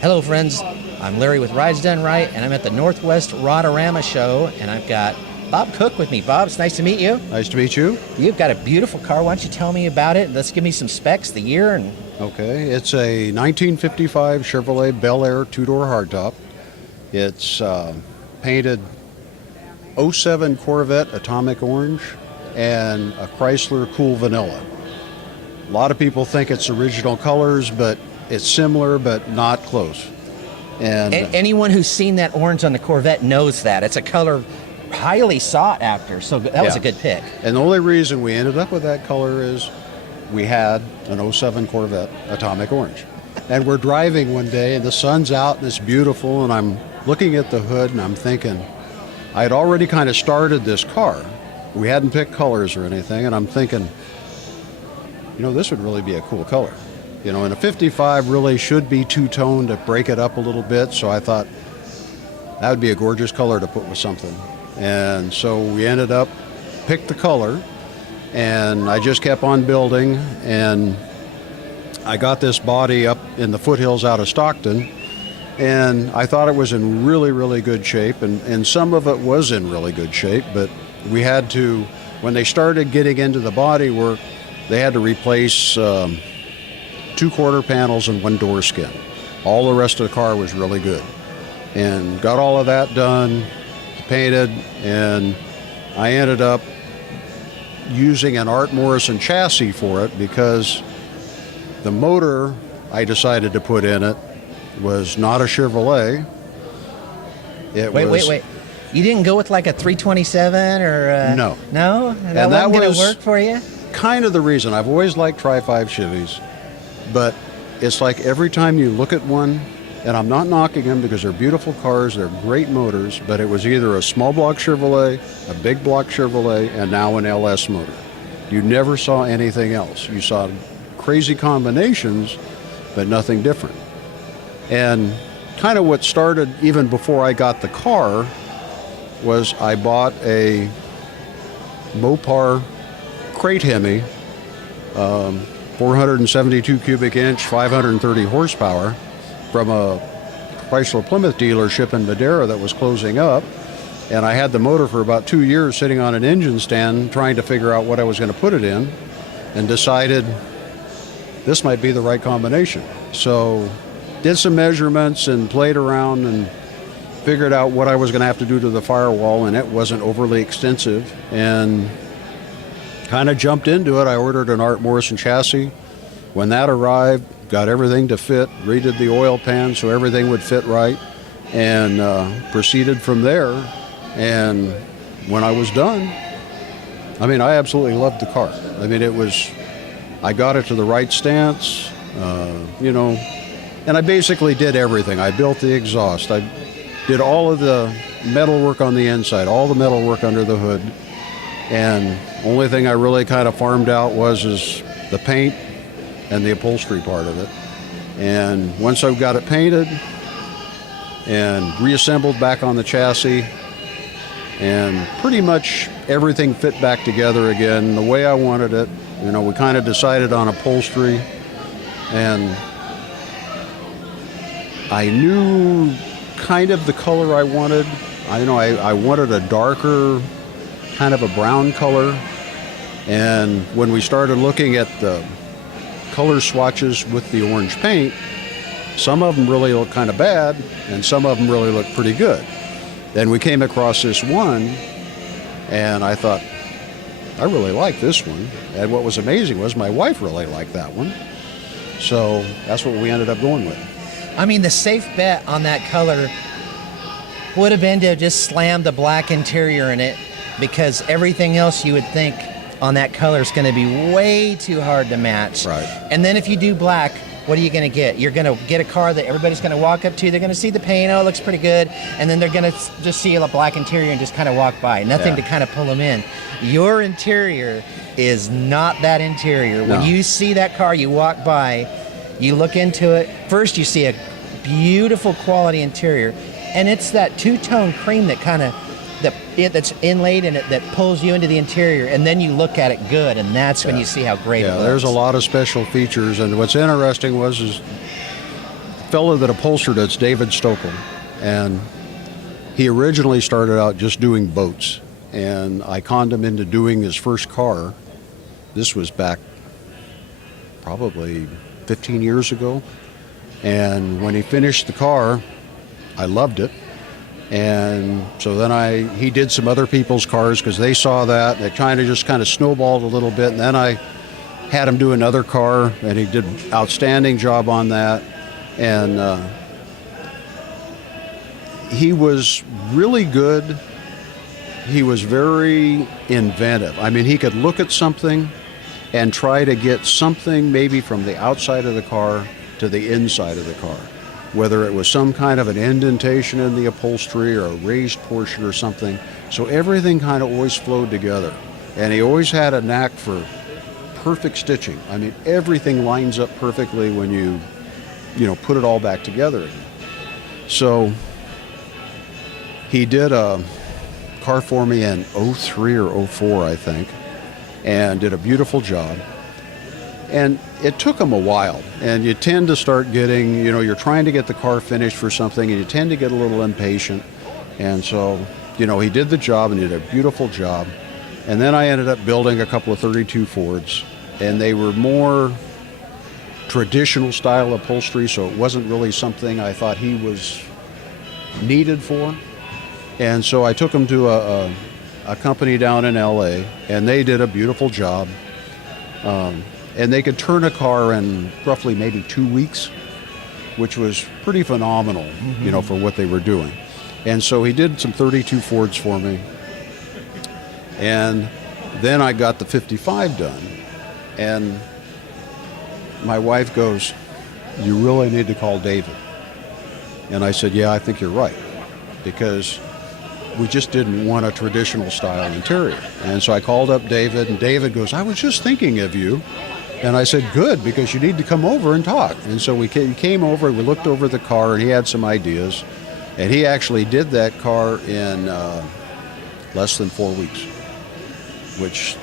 Hello, friends. I'm Larry with Rides Done Right, and I'm at the Northwest Rodarama show, and I've got Bob Cook with me. Bob, it's nice to meet you. Nice to meet you. You've got a beautiful car. Why don't you tell me about it? Let's give me some specs, the year, and... Okay, it's a 1955 Chevrolet Bel Air two-door hardtop. It's painted '07 Corvette Atomic Orange and a Chrysler Cool Vanilla. A lot of people think it's original colors, but it's similar, but not close. And anyone who's seen that orange on the Corvette knows that. It's a color highly sought after, so that was a good pick. And the only reason we ended up with that color is we had an '07 Corvette Atomic Orange. And we're driving one day, and the sun's out, and it's beautiful, and I'm looking at the hood, and I'm thinking, I had already kind of started this car. We hadn't picked colors or anything, and I'm thinking, you know, this would really be a cool color. You know, and a 55 really should be two-tone to break it up a little bit, so I thought that would be a gorgeous color to put with something. And so we ended up, picked the color, and I just kept on building, and I got this body up in the foothills out of Stockton, and I thought it was in really, really good shape, and some of it was in really good shape, but we had to, when they started getting into the body work, they had to replace 2 quarter panels and 1 door skin. All the rest of the car was really good. And got all of that done, painted, and I ended up using an Art Morrison chassis for it because the motor I decided to put in it was not a Chevrolet. Wait. You didn't go with like a 327 or... No. No? That wasn't going to work for you? Kind of the reason. I've always liked Tri-5 Chevys, but it's like every time you look at one, and I'm not knocking them because they're beautiful cars, they're great motors, but it was either a small block Chevrolet, a big block Chevrolet, and now an LS motor. You never saw anything else. You saw crazy combinations, but nothing different. And kind of what started even before I got the car was I bought a Mopar crate Hemi, 472 cubic inch, 530 horsepower from a Chrysler Plymouth dealership in Madera that was closing up. And I had the motor for about 2 years sitting on an engine stand trying to figure out what I was going to put it in, and decided this might be the right combination. So did some measurements and played around and figured out what I was going to have to do to the firewall, and it wasn't overly extensive, and kind of jumped into it. I ordered an Art Morrison chassis. When that arrived, got everything to fit, redid the oil pan so everything would fit right, and proceeded from there. And when I was done, I mean, I absolutely loved the car. I mean, I got it to the right stance, you know, and I basically did everything. I built the exhaust. I did all of the metal work on the inside, all the metal work under the hood, and only thing I really kind of farmed out was the paint and the upholstery part of it. And once I got it painted and reassembled back on the chassis, and pretty much everything fit back together again the way I wanted it. You know, we kind of decided on upholstery, and I knew kind of the color I wanted. I wanted a darker, kind of a brown color. And when we started looking at the color swatches with the orange paint, some of them really looked kind of bad, and some of them really looked pretty good. Then we came across this one, and I thought, I really like this one. And what was amazing was my wife really liked that one. So that's what we ended up going with. I mean, the safe bet on that color would have been to just slam the black interior in it, because everything else you would think on that color is going to be way too hard to match. Right. And then if you do black, what are you going to get? You're going to get a car that everybody's going to walk up to. They're going to see the paint. Oh, it looks pretty good. And then they're going to just see a black interior and just kind of walk by. Nothing to kind of pull them in. Your interior is not that interior. No. When you see that car, you walk by, you look into it. First, you see a beautiful quality interior. And it's that two-tone cream that kind of that's inlaid in it that pulls you into the interior, and then you look at it good, and that's when you see how great it looks. There's a lot of special features, and what's interesting is fellow that upholstered it's David Stokel, and he originally started out just doing boats, and I conned him into doing his first car. This was back probably 15 years ago, and when he finished the car, I loved it. And so then he did some other people's cars because they saw that. They kind of snowballed a little bit, and then I had him do another car, and he did an outstanding job on that. And he was really good. He was very inventive. I mean, he could look at something and try to get something maybe from the outside of the car to the inside of the car, whether it was some kind of an indentation in the upholstery or a raised portion or something. So everything kind of always flowed together. And he always had a knack for perfect stitching. I mean, everything lines up perfectly when you put it all back together again. So he did a car for me in 03 or 04, I think, and did a beautiful job. And it took him a while, and you tend to start getting, you're trying to get the car finished for something, and you tend to get a little impatient. And so, he did the job, and he did a beautiful job. And then I ended up building a couple of 32 Fords, and they were more traditional style upholstery, so it wasn't really something I thought he was needed for. And so I took him to a company down in LA, and they did a beautiful job. And they could turn a car in roughly maybe 2 weeks, which was pretty phenomenal, for what they were doing. And so he did some 32 Fords for me. And then I got the 55 done. And my wife goes, "You really need to call David." And I said, "Yeah, I think you're right." Because we just didn't want a traditional style interior. And so I called up David, and David goes, "I was just thinking of you." And I said, "Good, because you need to come over and talk." And so he came over, we looked over the car, and he had some ideas. And he actually did that car in less than 4 weeks, which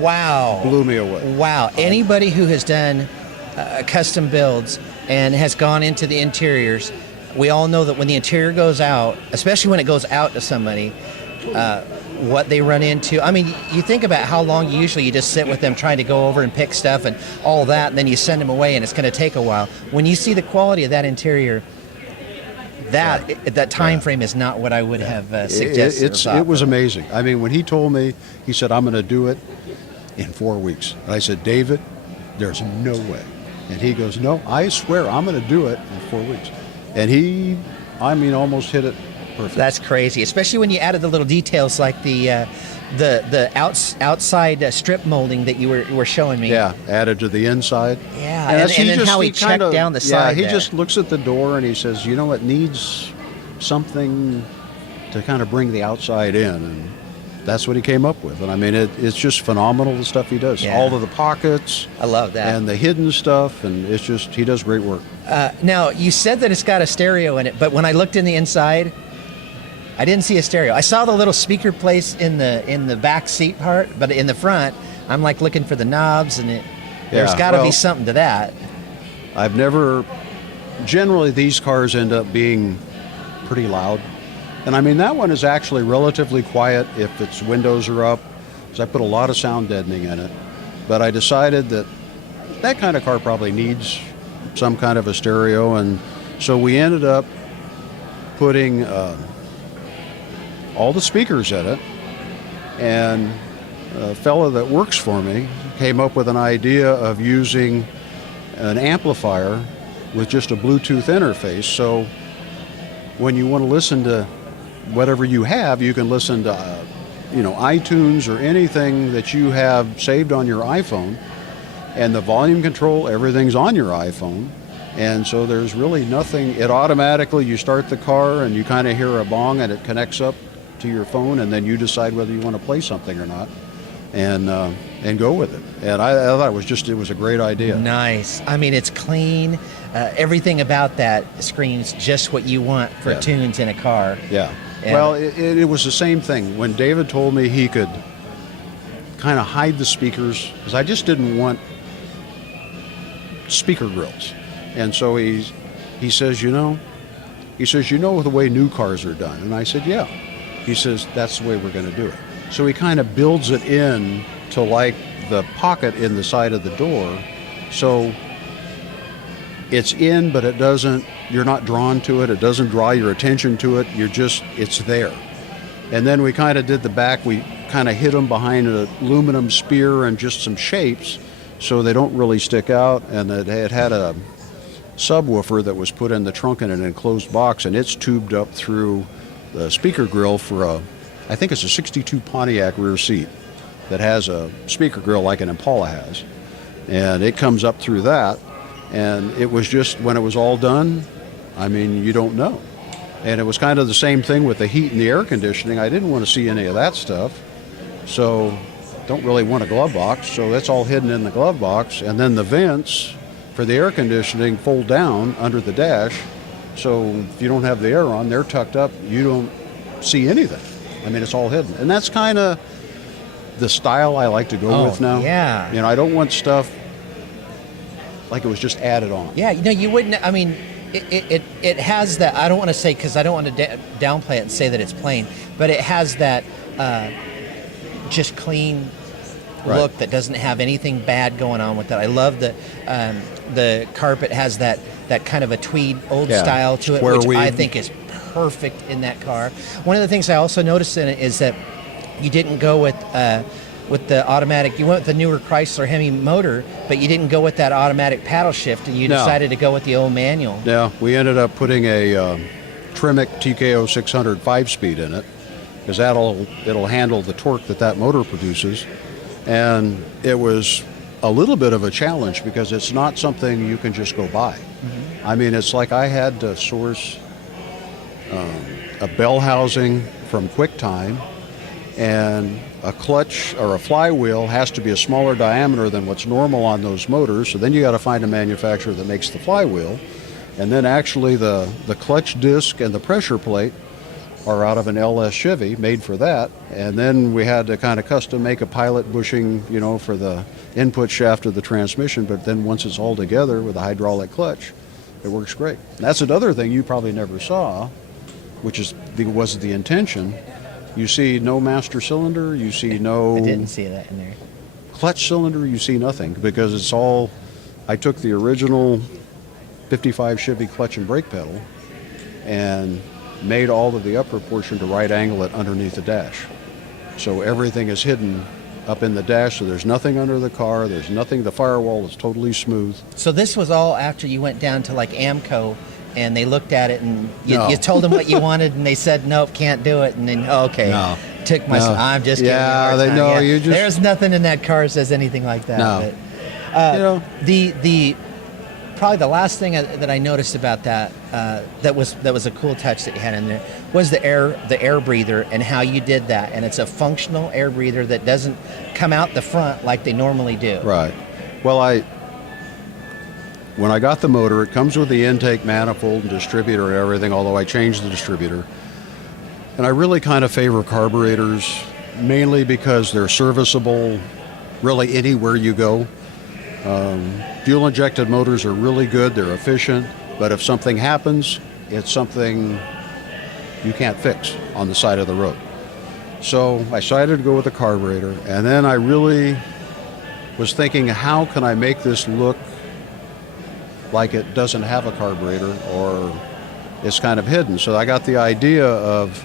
wow, blew me away. Wow. Anybody who has done custom builds and has gone into the interiors, we all know that when the interior goes out, especially when it goes out to somebody, what they run into. I mean, you think about how long usually you just sit with them trying to go over and pick stuff and all that, and then you send them away, and it's going to take a while. When you see the quality of that interior, that time frame is not what I would have suggested. It was amazing. I mean, when he told me, he said, "I'm going to do it in 4 weeks." And I said, "David, there's no way." And he goes, "No, I swear I'm going to do it in 4 weeks." And he, almost hit it perfect. That's crazy, especially when you added the little details like the outside strip molding that you were showing me. Yeah, added to the inside. Yeah, and then how he checked down the side. Yeah, he just looks at the door and he says, "It needs something to kind of bring the outside in." And that's what he came up with. And I mean, it's just phenomenal, the stuff he does. Yeah. All of the pockets. I love that. And the hidden stuff, and it's just, he does great work. Now, you said that it's got a stereo in it, but when I looked in the inside, I didn't see a stereo. I saw the little speaker place in the back seat part, but in the front, I'm like looking for the knobs, and there's got to be something to that. Generally these cars end up being pretty loud. And I mean, that one is actually relatively quiet if its windows are up, because I put a lot of sound deadening in it. But I decided that kind of car probably needs some kind of a stereo, and so we ended up putting all the speakers in it. And a fellow that works for me came up with an idea of using an amplifier with just a Bluetooth interface. So when you want to listen to whatever you have, you can listen to iTunes or anything that you have saved on your iPhone, and the volume control, everything's on your iPhone. And so there's really nothing. It automatically, you start the car and you kind of hear a bong and it connects up to your phone, and then you decide whether you want to play something or not, and go with it. And I thought it was a great idea. Nice. I mean, it's clean. Everything about that screams just what you want for tunes in a car. Yeah. Well, it was the same thing. When David told me he could kind of hide the speakers, because I just didn't want speaker grills. And so he he says, you know the way new cars are done. And I said, yeah. He says, that's the way we're going to do it. So he kind of builds it in to like the pocket in the side of the door. So it's in, but you're not drawn to it. It doesn't draw your attention to it. It's there. And then we kind of did the back. We kind of hid them behind an aluminum spear and just some shapes so they don't really stick out. And it had a subwoofer that was put in the trunk in an enclosed box, and it's tubed up through the speaker grill for I think it's a 62 Pontiac rear seat that has a speaker grill like an Impala has. And it comes up through that. And it was just, when it was all done, I mean, you don't know. And it was kind of the same thing with the heat and the air conditioning. I didn't want to see any of that stuff. So don't really want a glove box. So that's all hidden in the glove box. And then the vents for the air conditioning fold down under the dash. So if you don't have the air on, they're tucked up. You don't see anything. I mean, it's all hidden. And that's kind of the style I like to go with now. Yeah. I don't want stuff like it was just added on. Yeah, you wouldn't, I mean, it has that, I don't want to say, because I don't want to downplay it and say that it's plain, but it has that just clean look that doesn't have anything bad going on with it. I love that the carpet has that kind of a tweed old style to it, which I think is perfect in that car. One of the things I also noticed in it is that you didn't go with the automatic. You went with the newer Chrysler Hemi motor, but you didn't go with that automatic paddle shift, and you decided to go with the old manual. Yeah, we ended up putting a Tremec TKO 600 5-speed in it, because it'll handle the torque that motor produces. And it was a little bit of a challenge because it's not something you can just go buy. Mm-hmm. I mean, it's like I had to source a bell housing from QuickTime, and a clutch or a flywheel has to be a smaller diameter than what's normal on those motors. So then you got to find a manufacturer that makes the flywheel. And then actually the clutch disc and the pressure plate are out of an LS Chevy made for that. And then we had to kind of custom make a pilot bushing, for the input shaft of the transmission. But then once it's all together with a hydraulic clutch, it works great. And that's another thing you probably never saw, which was the intention. You see no master cylinder, you see no... I didn't see that in there. Clutch cylinder, you see nothing, because it's all... I took the original 55 Chevy clutch and brake pedal and made all of the upper portion to right angle it underneath the dash. So everything is hidden up in the dash, so there's nothing under the car, there's nothing, the firewall is totally smooth. So this was all after you went down to like AMCO, and they looked at it, and you told them what you wanted, and they said, nope, can't do it. And then, took my... I'm just kidding. Yeah, they know. Yeah. You just... There's nothing in that car that says anything like that. No. But, the probably the last thing that I noticed about that that was a cool touch that you had in there was the air breather and how you did that. And it's a functional air breather that doesn't come out the front like they normally do. Right. Well, when I got the motor, it comes with the intake manifold and distributor and everything, although I changed the distributor. And I really kind of favor carburetors, mainly because they're serviceable really anywhere you go. Fuel-injected motors are really good, they're efficient, but if something happens, it's something you can't fix on the side of the road. So I decided to go with the carburetor, and then I really was thinking, how can I make this look like it doesn't have a carburetor or it's kind of hidden. So I got the idea of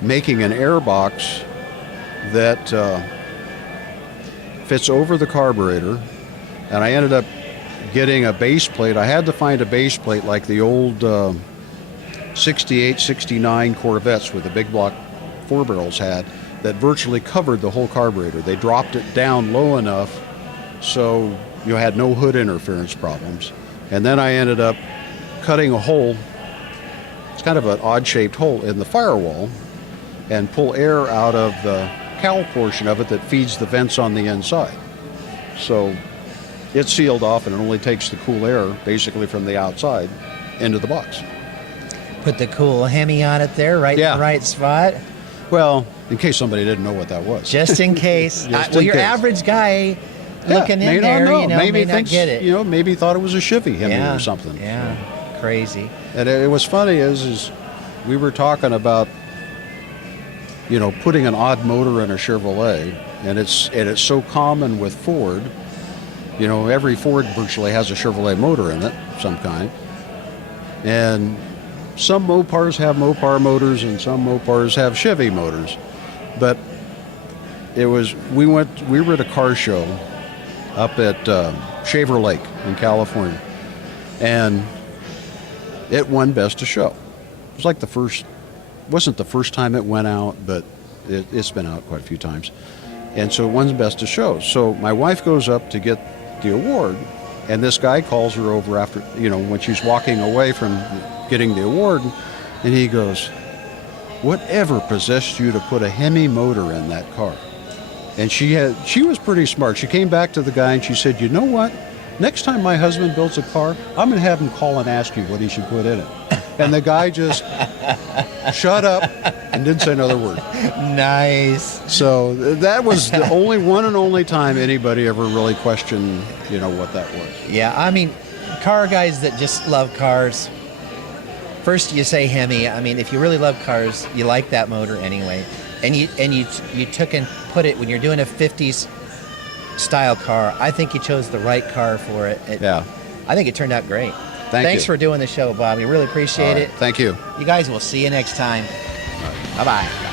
making an air box that fits over the carburetor, and I ended up getting a base plate. I had to find a base plate like the old 68, 69 Corvettes with the big block 4 barrels had, that virtually covered the whole carburetor. They dropped it down low enough so you had no hood interference problems. And then I ended up cutting a hole, it's kind of an odd-shaped hole in the firewall, and pull air out of the cowl portion of it that feeds the vents on the inside. So it's sealed off, and it only takes the cool air basically from the outside into the box. Put the cool Hemi on it there, right in the right spot. Well, in case somebody didn't know what that was. Just in case. Your average guy looking in there, maybe may not get it. Maybe thought it was a Chevy Hemi or something. Yeah. crazy. And it was funny is we were talking about, you know, putting an odd motor in a Chevrolet, and it's so common with Ford. You know, every Ford virtually has a Chevrolet motor in it, some kind. And some Mopars have Mopar motors, and some Mopars have Chevy motors. But we were at a car show up at Shaver Lake in California, and it won Best of Show. It was like wasn't the first time it went out, but it's been out quite a few times. And so it won Best of Show. So my wife goes up to get the award, and this guy calls her over after, you know, when she's walking away from getting the award, and he goes, "Whatever possessed you to put a Hemi motor in that car?" And she was pretty smart. She came back to the guy and she said, "You know what? Next time my husband builds a car, I'm going to have him call and ask you what he should put in it." And the guy just shut up and didn't say another word. Nice. So that was the only one and only time anybody ever really questioned, you know, what that was. Yeah, I mean, car guys that just love cars, first you say Hemi. I mean, if you really love cars, you like that motor anyway. And you took and put it, when you're doing a 50s style car, I think you chose the right car for it. Yeah. I think it turned out great. Thanks for doing the show, Bob. We really appreciate it. Thank you. You guys, will see you next time. Bye-bye.